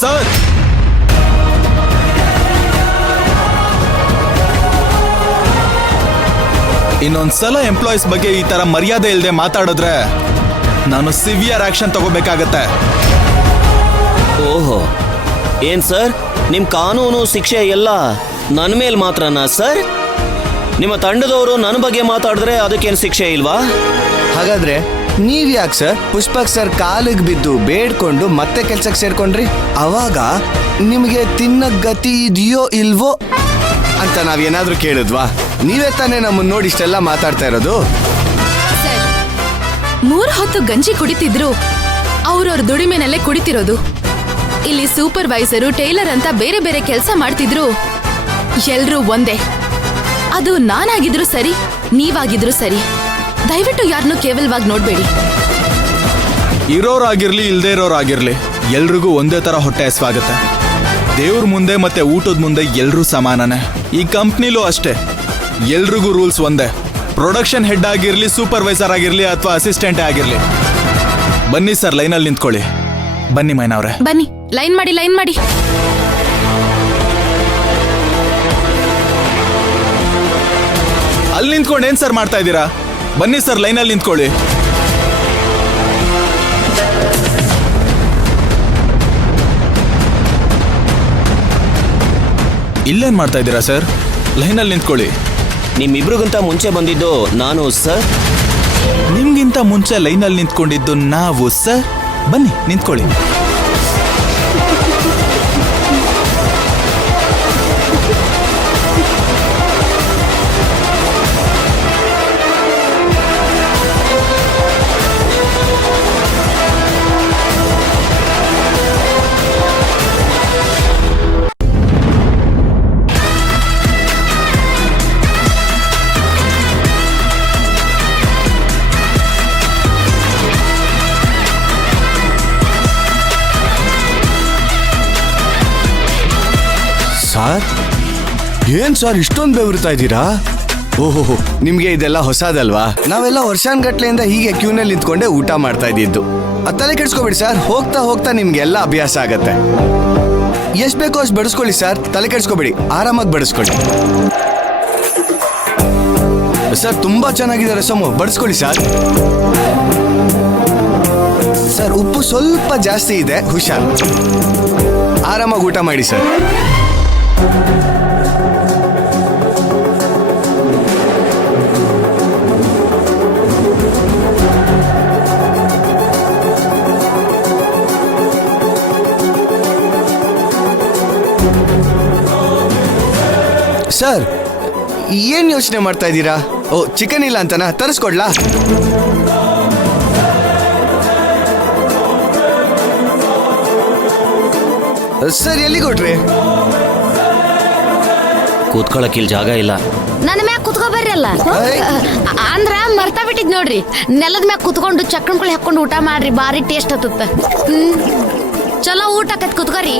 Sir, ಇನ್ನೊಂದ್ಸಲ employees ಬಗ್ಗೆ ಈ ತರ ಮರ್ಯಾದೆ ಇಲ್ಲದೆ ಮಾತಾಡಿದ್ರೆ ನಾನು ಸಿವಿಯರ್ ಆಕ್ಷನ್ ತಗೋಬೇಕಾಗತ್ತೆ. ಓಹೋ, ಏನ್ ಸರ್, ನಿಮ್ ಕಾನೂನು ಶಿಕ್ಷೆ ಎಲ್ಲ ನನ್ನ ಮೇಲೆ ಮಾತ್ರನಾ ಸರ್? ನಿಮ್ಮ ತಂಡದವರು ನನ್ನ ಬಗ್ಗೆ ಮಾತಾಡಿದ್ರೆ ಅದಕ್ಕೇನು ಶಿಕ್ಷೆ ಇಲ್ವಾ? ಹಾಗಾದ್ರೆ ನೀವ್ಯಾಕೆ ಸರ್ ಪುಷ್ಪಕ್ ಸರ್ ಕಾಲಿಗೆ ಬಿದ್ದು ಬೇಡ್ಕೊಂಡು ಮತ್ತೆ ಕೆಲ್ಸಕ್ಕೆ ಸೇರ್ಕೊಂಡ್ರಿ? ಅವಾಗ ನಿಮಗೆ ತಿನ್ನಕ್ ಗತಿ ಇದೆಯೋ ಇಲ್ವೋ ಅಂತ ನಾವೇನಾದ್ರೂ ಕೇಳಿದ್ವಾ? ನೀವೇ ತಾನೇ ನಮ್ಮನ್ನ ನೋಡಿ ಇಷ್ಟೆಲ್ಲ ಮಾತಾಡ್ತಾ ಇರೋದು. ಸರ್, 3 ಹೊತ್ತು ಗಂಜಿ ಕುಡಿತಿದ್ರು ಅವ್ರವ್ರ ದುಡಿಮೆನಲ್ಲೇ ಕುಡಿತಿರೋದು. ಇಲ್ಲಿ ಸೂಪರ್ವೈಸರು, ಟೈಲರ್ ಅಂತ ಬೇರೆ ಬೇರೆ ಕೆಲಸ ಮಾಡ್ತಿದ್ರು. ಎಲ್ರೂ ಒಂದೇ. ಅದು ನಾನಾಗಿದ್ರು ಸರಿ, ನೀವಾಗಿದ್ರು ಸರಿ. ದಯವಿಟ್ಟು ಯಾರನ್ನೂ ಕೇವಲವಾಗಿ ನೋಡ್ಬೇಡಿ. ಇರೋರಾಗಿರ್ಲಿ ಇಲ್ದೇ ಇರೋರಾಗಿರ್ಲಿ ಎಲ್ರಿಗೂ ಒಂದೇ ತರ ಹೊಟ್ಟೆ ಹಸ್ವಾಗತ್ತೆ. ದೇವ್ರ ಮುಂದೆ ಮತ್ತೆ ಊಟದ ಮುಂದೆ ಎಲ್ರೂ ಸಮಾನನೇ. ಈ ಕಂಪ್ನಿಲೂ ಅಷ್ಟೇ, ಎಲ್ರಿಗೂ ರೂಲ್ಸ್ ಒಂದೇ. ಪ್ರೊಡಕ್ಷನ್ ಹೆಡ್ ಆಗಿರ್ಲಿ, ಸೂಪರ್ವೈಸರ್ ಆಗಿರ್ಲಿ ಅಥವಾ ಅಸಿಸ್ಟೆಂಟ್ ಆಗಿರ್ಲಿ. ಬನ್ನಿ ಸರ್, ಲೈನಲ್ಲಿ ನಿಂತ್ಕೊಳ್ಳಿ. ಬನ್ನಿ ಮೈನವ್ರೆ, ಬನ್ನಿ, ಲೈನ್ ಮಾಡಿ, ಲೈನ್ ಮಾಡಿ. ಅಲ್ಲಿ ನಿಂತ್ಕೊಂಡು ಏನ್ ಸರ್ ಮಾಡ್ತಾ ಇದ್ದೀರಾ? ಬನ್ನಿ ಸರ್, ಲೈನಲ್ಲಿ ನಿಂತ್ಕೊಳ್ಳಿ. ಇಲ್ಲೇನ್ ಮಾಡ್ತಾ ಇದ್ದೀರಾ ಸರ್? ಲೈನಲ್ಲಿ ನಿಂತ್ಕೊಳ್ಳಿ. ನಿಮ್ಮಿಬ್ರಿಗಿಂತ ಮುಂಚೆ ಬಂದಿದ್ದು ನಾನು ಸರ್. ನಿಮ್ಗಿಂತ ಮುಂಚೆ ಲೈನಲ್ಲಿ ನಿಂತ್ಕೊಂಡಿದ್ದು ನಾವು ಸರ್. ಬನ್ನಿ ನಿಂತ್ಕೊಳ್ಳಿ. ಸರ್, ಏನ್ ಸರ್ ಇಷ್ಟೊಂದು ಬೆವರ್ತಾ ಇದ್ದೀರಾ? ಓಹೋ, ನಿಮ್ಗೆ ಇದೆಲ್ಲ ಹೊಸದಲ್ವಾ? ನಾವೆಲ್ಲ ವರ್ಷಾನ್ಗಟ್ಲೆಯಿಂದ ಹೀಗೆ ಕ್ಯೂನಲ್ಲಿ ನಿಂತ್ಕೊಂಡೆ ಊಟ ಮಾಡ್ತಾ ಇದ್ದಿದ್ದು. ತಲೆ ಕೆಡ್ಸ್ಕೊಬೇಡಿ ಸರ್, ಹೋಗ್ತಾ ಹೋಗ್ತಾ ನಿಮ್ಗೆಲ್ಲ ಅಭ್ಯಾಸ ಆಗತ್ತೆ. ಎಷ್ಟ್ ಬೇಕೋ ಅಷ್ಟು ಬಡಿಸ್ಕೊಳ್ಳಿ ಸರ್, ತಲೆ ಕೆಡ್ಸ್ಕೊಬೇಡಿ, ಆರಾಮಾಗಿ ಬಡಿಸ್ಕೊಳ್ಳಿ. ಸರ್, ತುಂಬಾ ಚೆನ್ನಾಗಿದೆ ರಸಮು, ಬಡಿಸ್ಕೊಳ್ಳಿ ಸರ್. ಸರ್, ಉಪ್ಪು ಸ್ವಲ್ಪ ಜಾಸ್ತಿ ಇದೆ, ಹುಷಾರ್. ಆರಾಮಾಗಿ ಊಟ ಮಾಡಿ ಸರ್. ಸರ್, ಏನ್ ಯೋಚನೆ ಮಾಡ್ತಾ ಇದ್ದೀರಾ? ಓ, ಚಿಕನ್ ಇಲ್ಲ ಅಂತನಾ? ತರಿಸ್ಕೊಡ್ಲಾ? ಸರ್, ಎಲ್ಲಿಗೆ ಹೊಟ್ರಿ? ಕೂತ್ಕೊಳ್ಳೋಕಿಲ್ ಜಾಗ ಇಲ್ಲ. ನನ್ನ ಮ್ಯಾಗ ಕುತ್ಕೊ ಬರ್ರಲ್ಲ. ಅಂದ್ರ ಮರ್ತಾ ಬಿಟ್ಟಿದ್ ನೋಡ್ರಿ, ನೆಲದ ಮ್ಯಾಗ ಕುತ್ಕೊಂಡು ಚಕ್ಕಣ್ಕೊಳಿ ಹಾಕೊಂಡು ಊಟ ಮಾಡ್ರಿ, ಬಾರಿ ಟೇಸ್ಟ್ ಹತ್ತುತ್ತ. ಚಲೋ ಊಟ ಆಕತ್, ಕುತ್ಕೋರಿ.